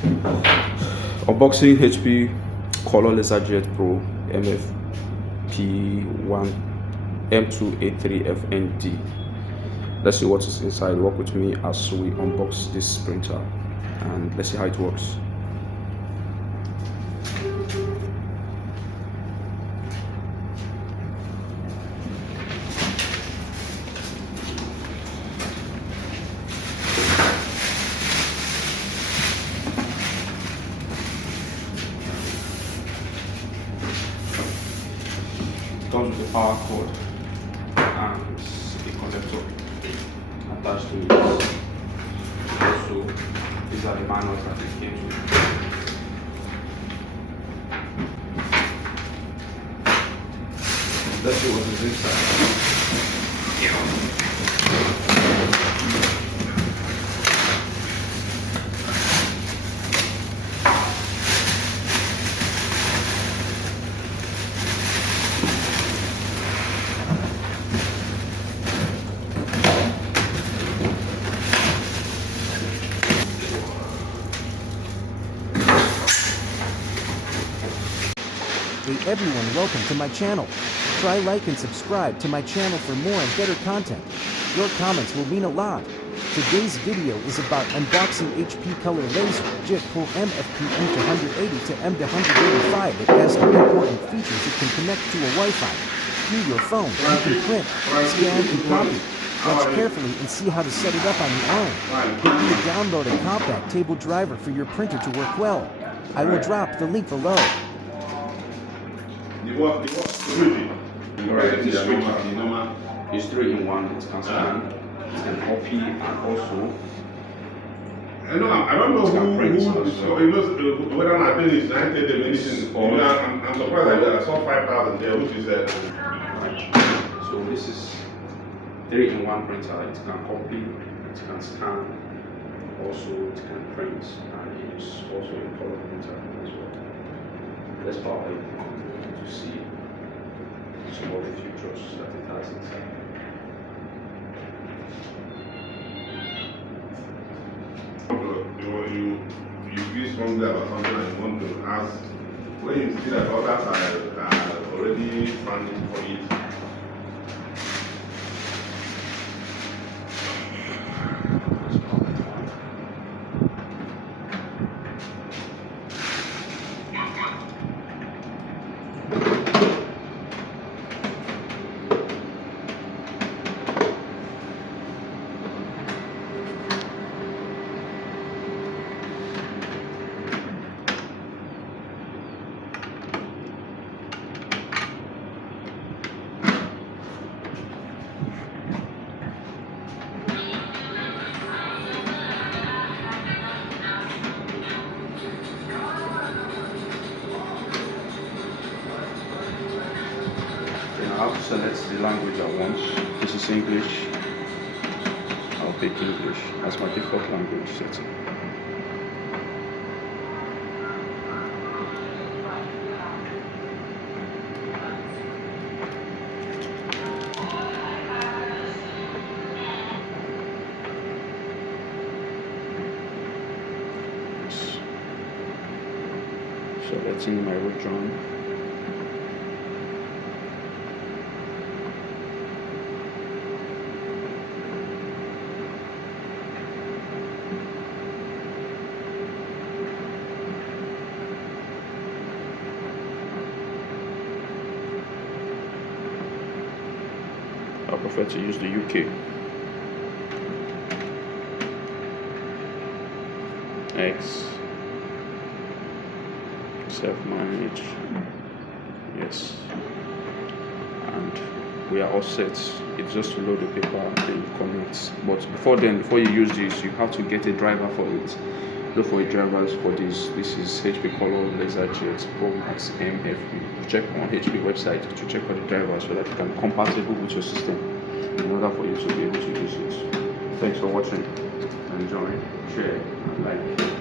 Unboxing HP Color Laser Jet Pro MFP M283fdn. Let's see what is inside. Work with me as we unbox this printer and let's see how it works. Comes with the power cord and a connector attached to it. Also, these are the manuals that it came with. Let's see what is inside. Hey everyone, welcome to my channel. Try like and subscribe to my channel for more and better content. Your comments will mean a lot. Today's video is about unboxing HP Color Laser Jet Pro MFP M280 to M285. It has three important features. It can connect to a Wi-Fi. Through your phone, you can print, scan, and copy. Watch carefully and see how to set it up on your own. Hit me to download a compact table driver for your printer to work well. I will drop the link below. Alright, this switch is 3-in-1. It can scan, it can copy, and also I don't know whether my pen is 910 anything. I'm surprised that I saw 5,000 there, which is so this is 3-in-1 printer. It can copy, it can scan, also it can print, and it is also a color printer as well. Let's power it to see some of the features that it has inside. you feel strongly about something and you want to ask, when you see that others are already standing for it. I have to select the language I want. This is English. I'll pick English as my default language setting. Selecting my region. I prefer to use the UK. X. Self-manage. Yes. And we are all set. It's just to load the paper and then you connect. But before you use this, you have to get a driver for it. Look for a drivers for this. This is HP Color Laser Jet Pro MFP. Check on HP website to check for the drivers so that it can be compatible with your system in order for you to be able to use it. Thanks for watching. Enjoy, share, and like.